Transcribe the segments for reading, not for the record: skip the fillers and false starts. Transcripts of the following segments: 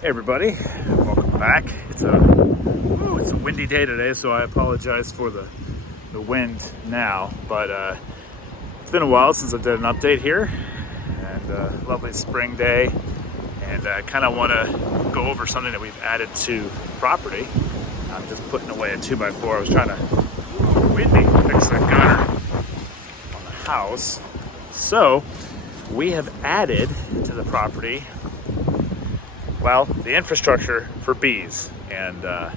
Hey everybody, welcome back. It's a windy day today, so I apologize for the wind now, but it's been a while since I did an update here, and lovely spring day, and I kind of want to go over something that we've added to the property. I'm just putting away a 2x4. I was trying to windy fix the gutter on the house. So we have added to the property, well, the infrastructure for bees, and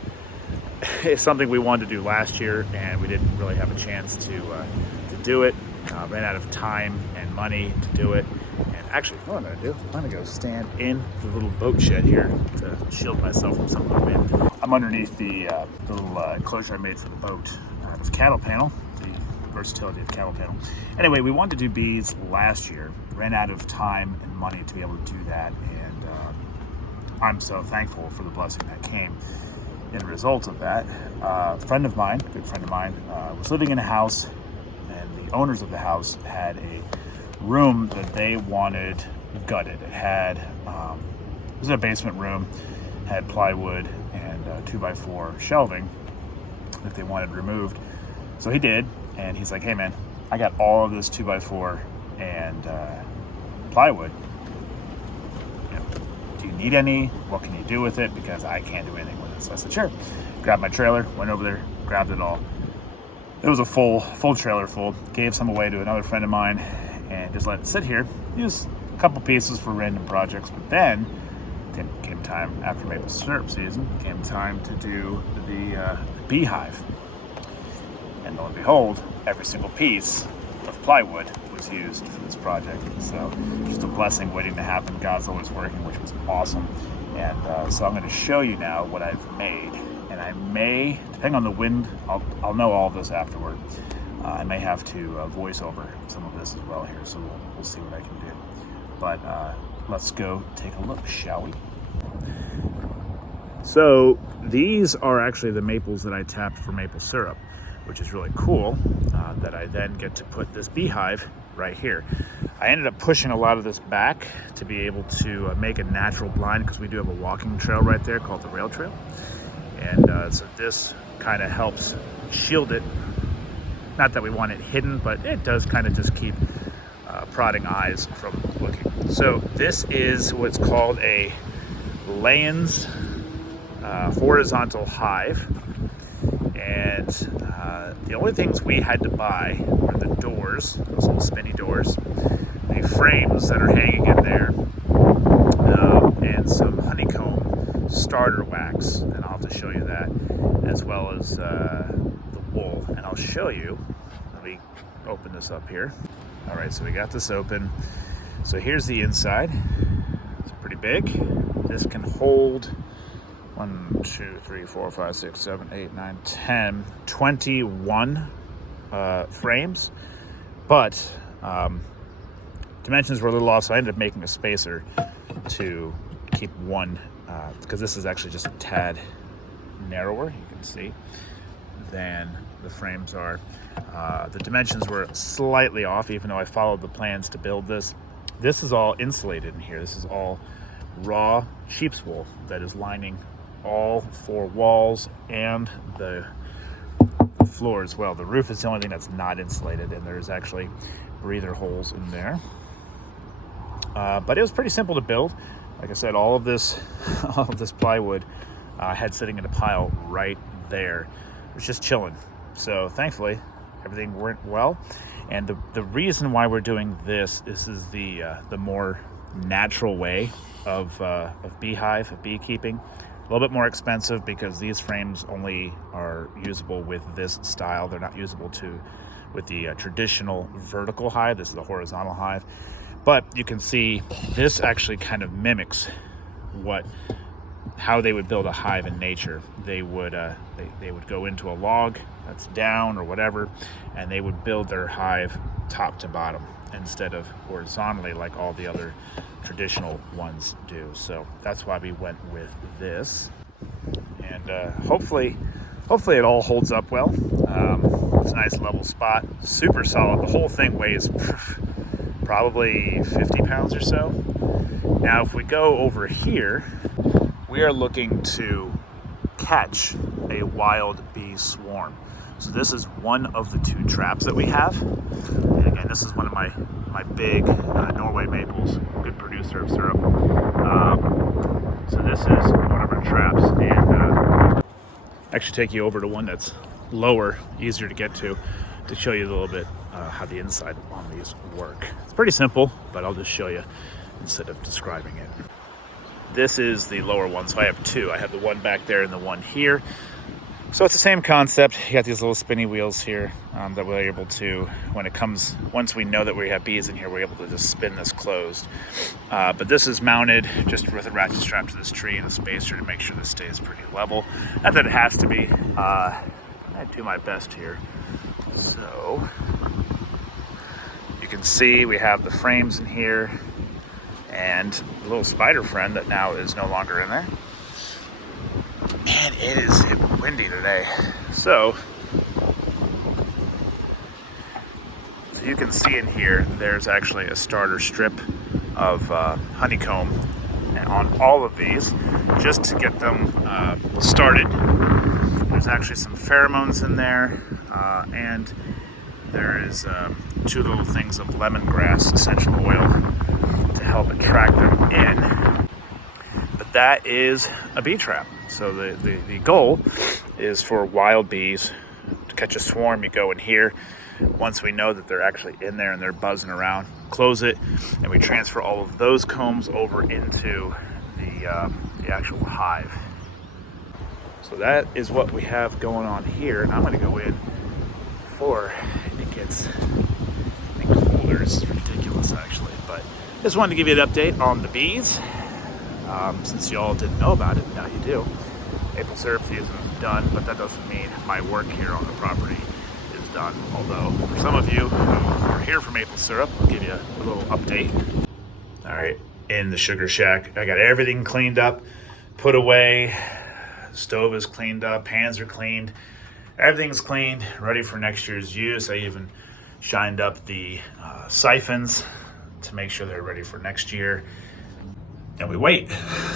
it's something we wanted to do last year, and we didn't really have a chance to do it. Ran out of time and money to do it. And actually, what I'm going to do, I'm going to go stand in the little boat shed here to shield myself from some of the wind. I'm underneath the little enclosure I made for the boat. It's a cattle panel, the versatility of the cattle panel. Anyway, we wanted to do bees last year. Ran out of time and money to be able to do that, and I'm so thankful for the blessing that came in result of that. A friend of mine, good friend of mine, was living in a house, and the owners of the house had a room that they wanted gutted. It had, it was a basement room, had plywood and 2x4 shelving that they wanted removed. So he did, and he's like, hey man, I got all of this 2x4 and plywood. Do you need any? What can you do with it? Because I can't do anything with it. So I said, sure. Grabbed my trailer, went over there, grabbed it all. It was a full trailer full. Gave some away to another friend of mine and just let it sit here. Use a couple pieces for random projects. But then came time after maple syrup season, came time to do the beehive. And lo and behold, every single piece of plywood was used for this project. So just a blessing waiting to happen. God's always working, which was awesome. And so I'm going to show you now what I've made. And I may, depending on the wind, I'll know all of this afterward. I may have to voice over some of this as well here, so we'll see what I can do. But let's go take a look, shall we? So these are actually the maples that I tapped for maple syrup, which is really cool, that I then get to put this beehive right here. I ended up pushing a lot of this back to be able to make a natural blind, because we do have a walking trail right there called the rail trail. And so this kind of helps shield it. Not that we want it hidden, but it does kind of just keep prodding eyes from looking. So this is what's called a Layens horizontal hive. And the only things we had to buy were the doors, those little spinny doors, the frames that are hanging in there, and some honeycomb starter wax, and I'll have to show you that, as well as the wool. And I'll show you, let me open this up here. All right, so we got this open. So here's the inside. It's pretty big. This can hold 1, 2, 3, 4, 5, 6, 7, 8, 9, 10, 21 frames, but dimensions were a little off, so I ended up making a spacer to keep one, because this is actually just a tad narrower, you can see, than the frames are. The dimensions were slightly off, even though I followed the plans to build this. This is all insulated in here. This is all raw sheep's wool that is lining all 4 walls and the floor as well. The roof is the only thing that's not insulated, and there's actually breather holes in there. But it was pretty simple to build. Like I said, all of this plywood I had sitting in a pile right there. It was just chilling. So thankfully, everything went well. And the reason why we're doing this is the more natural way of beehive, of beekeeping. A little bit more expensive because these frames only are usable with this style. They're not usable with the traditional vertical hive. This is the horizontal hive. But you can see this actually kind of mimics how they would build a hive in nature. They would go into a log that's down or whatever, and they would build their hive top to bottom instead of horizontally like all the other traditional ones do. So that's why we went with this, and hopefully it all holds up well. It's a nice level spot, super solid. The whole thing weighs probably 50 pounds or so. Now if we go over here, we are looking to catch a wild bee swarm. So this is one of the 2 traps that we have. And again, this is one of my big Norway maples, good producer of syrup. So this is one of our traps, and actually take you over to one that's lower, easier to get to show you a little bit how the inside on these work. It's pretty simple, but I'll just show you instead of describing it. This is the lower one, so I have 2. I have the one back there and the one here. So it's the same concept. You got these little spinny wheels here that we're able to, once we know that we have bees in here, we're able to just spin this closed. But this is mounted just with a ratchet strap to this tree and a spacer to make sure this stays pretty level. Not that it has to be. I'm gonna do my best here. So you can see we have the frames in here and the little spider friend that now is no longer in there. Man, it is windy today. So you can see in here, there's actually a starter strip of honeycomb on all of these, just to get them started. There's actually some pheromones in there, and there is 2 little things of lemongrass essential oil to help attract them in. But that is a bee trap. So the goal is for wild bees to catch a swarm. You go in here. Once we know that they're actually in there and they're buzzing around, close it, and we transfer all of those combs over into the actual hive. So that is what we have going on here, and I'm going to go in before it gets colder. This is ridiculous, actually, but just wanted to give you an update on the bees. Since y'all didn't know about it, now you do. Maple syrup season is done, but that doesn't mean my work here on the property is done. Although, for some of you who are here for maple syrup, I'll give you a little update. All right, in the sugar shack, I got everything cleaned up, put away. Stove is cleaned up, pans are cleaned, everything's cleaned, ready for next year's use. I even shined up the siphons to make sure they're ready for next year. And we wait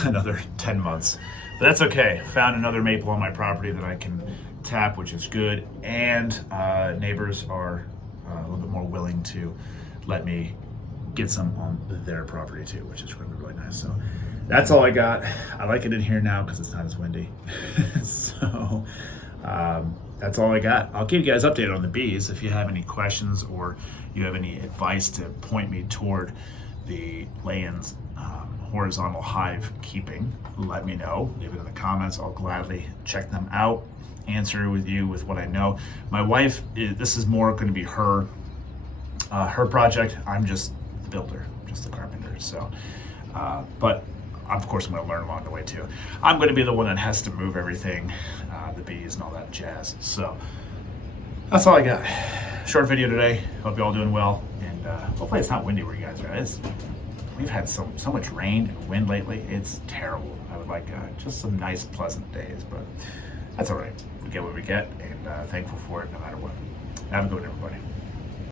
another 10 months. But that's okay. Found another maple on my property that I can tap, which is good. And neighbors are a little bit more willing to let me get some on their property too, which is going to be really nice. So that's all I got. I like it in here now because it's not as windy. So that's all I got. I'll keep you guys updated on the bees. If you have any questions or you have any advice to point me toward the Layens horizontal hive keeping, let me know. Leave it in the comments. I'll gladly check them out, answer with you with what I know. My wife, this is more going to be her project. I'm just the builder, just the carpenter. So, but of course I'm going to learn along the way too. I'm going to be the one that has to move everything, the bees and all that jazz. So that's all I got. Short video today. Hope you all doing well, and hopefully it's not windy where you guys are. We've had so much rain and wind lately. It's terrible. I would like just some nice, pleasant days, but that's all right. We get what we get, and thankful for it no matter what. Have a good one, everybody.